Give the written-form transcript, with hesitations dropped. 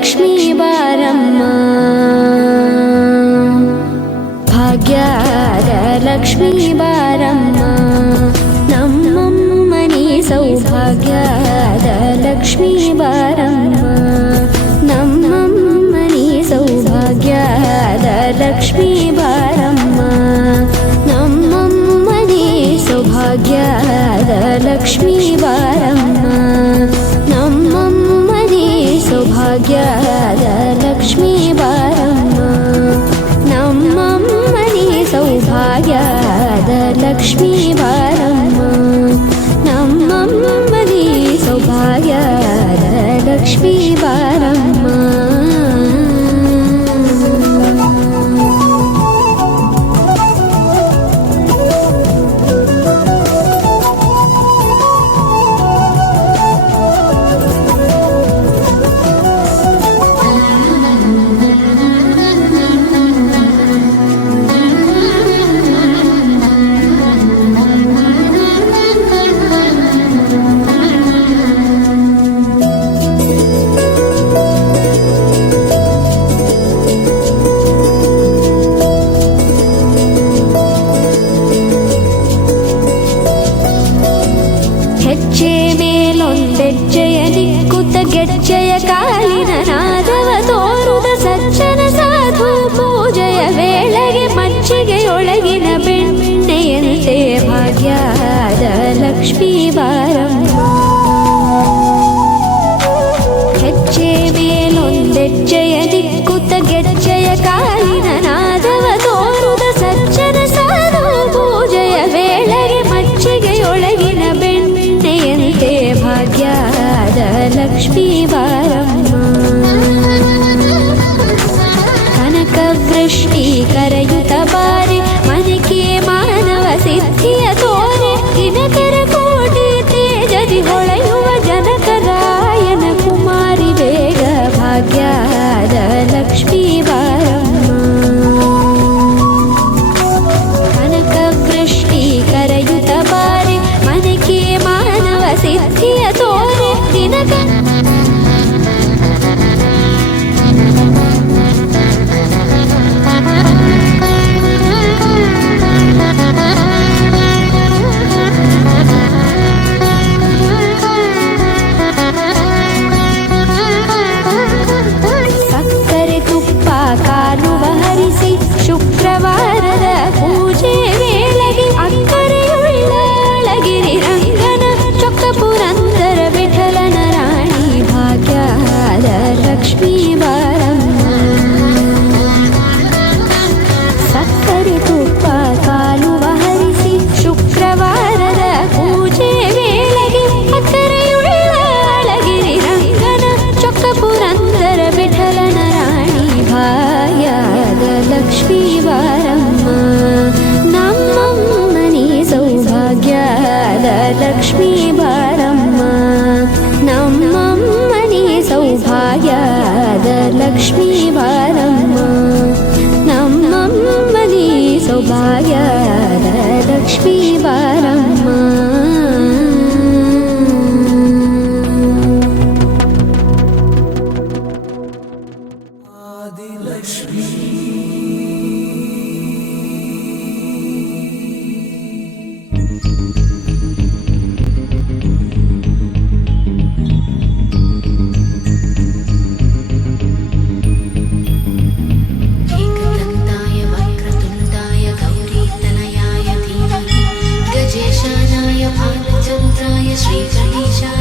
ಲಕ್ಷ್ಮೀ ಬಾರಮ್ಮ, ಭಾಗ್ಯದ ಲಕ್ಷ್ಮೀ ಬಾರಮ್ಮ, ನಮ್ಮಮ್ಮನಿ ಸೌಭಾಗ್ಯದ ಲಕ್ಷ್ಮೀ ಬಾರಮ್ಮ, ನಮ್ಮಮ್ಮನಿ ಸೌಭಾಗ್ಯದ ಲಕ್ಷ್ಮೀ ಬಾರಮ್ಮ, ನಮ್ಮಮ್ಮನಿ ಸೌಭಾಗ್ಯದ ಲಕ್ಷ್ಮೀ ಬಾರಮ್ಮ, ನಮ್ಮಮ್ಮನಿ ಸೌಭಾಗ್ಯದ ಲಕ್ಷ್ಮೀ ಬಾರಮ್ಮ, ನಮ್ಮಮ್ಮನಿ ಸೌಭಾಗ್ಯದ ಲಕ್ಷ್ಮೀ ಬಾರಮ್ಮ, ನಮ್ಮಮ್ಮನಿ ಸೌಭಾಗ್ಯದ ಲಕ್ಷ್ಮೀ ಬಾರಮ್ಮ. ಹೆಜ್ಜೆ ಮೇಲೊಂದೆಜ್ಜೆಯ ದಿಕ್ಕುತ್ತ ಗೆಜ್ಜೆಯ ಕಾಲಿನ ನಾದವ ತೋರುದ ಸಜ್ಜನ ಸಾಧು ಪೂಜೆಯ ವೇಳೆಗೆ ಮಜ್ಜಿಗೆಯೊಳಗಿನ ಬೆಣ್ಣೆಯಂತೆ ಭಾಗ್ಯದ ಲಕ್ಷ್ಮೀ ಬಾರಮ್ಮ, ಹೆಜ್ಜೆ ಮೇಲೊಂದೆಜ್ಜೆಯ ದಿಕ್ಕುತ್ತ ಗೆಜ್ಜೆಯ ಕಾಲಿನ ನಾದವ ತೋರುದ ಸಜ್ಜನ ಸಾಧು ಪೂಜೆಯ ವೇಳೆಗೆ ಮಜ್ಜಿಗೆಯೊಳಗಿನ ಬೆಣ್ಣೆಯಂತೆ ಭಾಗ್ಯದ ಲಕ್ಷ್ಮೀ ಬಾರಮ್ಮ, ಕನಕ ವೃಷ್ಟಿ ಕರೆಯುತ್ತ ಬಾರಿ ಮನಕೆ ಮಾನವ ಸಿದ್ಧಿಯ ತೋರೆ, ದಿನಕರ ಕೋಟಿ ತೇಜದಿ ಹೊಳೆಯುವ ಜನಕರಾಯನ ಕುಮಾರಿ ಬೇಗ ಭಾಗ್ಯದ ಲಕ್ಷ್ಮೀ ಬಾರಮ್ಮ, ಕನಕ ವೃಷ್ಟಿ ಕರೆಯುತ್ತ ಬಾರಿ ಮನಕೆ ಮಾನವ ಸಿದ್ಧಿಯ ತೋರೆ, ದಿನಕ ಸಕ್ಕರೆ ತುಪ್ಪ ಕಾಲುವ ಹರಿಸಿ ಶುಕ್ರವಾರದ ಪೂಜೆ ವೇಳೆಗೆ ಅಕ್ಕರೆಯುಳ್ಳ ಅಳಗಿರಿ ರಂಗನ ಚೊಕ್ಕ ಪುರಂದರ ವಿಠಲನ ರಾಣಿ ಭಾಗ್ಯದ ಲಕ್ಷ್ಮೀ ಬಾರಮ್ಮ, ಸಕ್ಕರೆ ತುಪ್ಪ ಕಾಲುವ ಹರಿಸಿ ಶುಕ್ರವಾರದ ಪೂಜೆ ವೇಳೆಗೆ ಅಕ್ಕರೆಯುಳ್ಳ ಅಳಗಿರಿ ರಂಗನ ಚೊಕ್ಕ ಪುರಂದರ ವಿಠಲನ ರಾಣಿ ಭಾಗ್ಯದ ಲಕ್ಷ್ಮೀ ಬಾರಮ್ಮ, ನಮ್ಮಮ್ಮನಿ ಸೌಭಾಗ್ಯದ ಲಕ್ಷ್ಮೀ ಬಾರಮ್ಮ, ನಮ್ಮಮ್ಮನಿ ಸೌಭಾಗ್ಯದ ಲಕ್ಷ್ಮೀ ಬಾರಮ್ಮ, ನಮ್ಮಮ್ಮನಿ ಸೌಭಾಗ್ಯದ ಲಕ್ಷ್ಮೀ ಬಾರಮ್ಮ. एकदन्ताय वक्रतुण्डाय गौरीतनयाय धीमहि गजेशानाय भानुचन्द्राय श्रीगणेशाय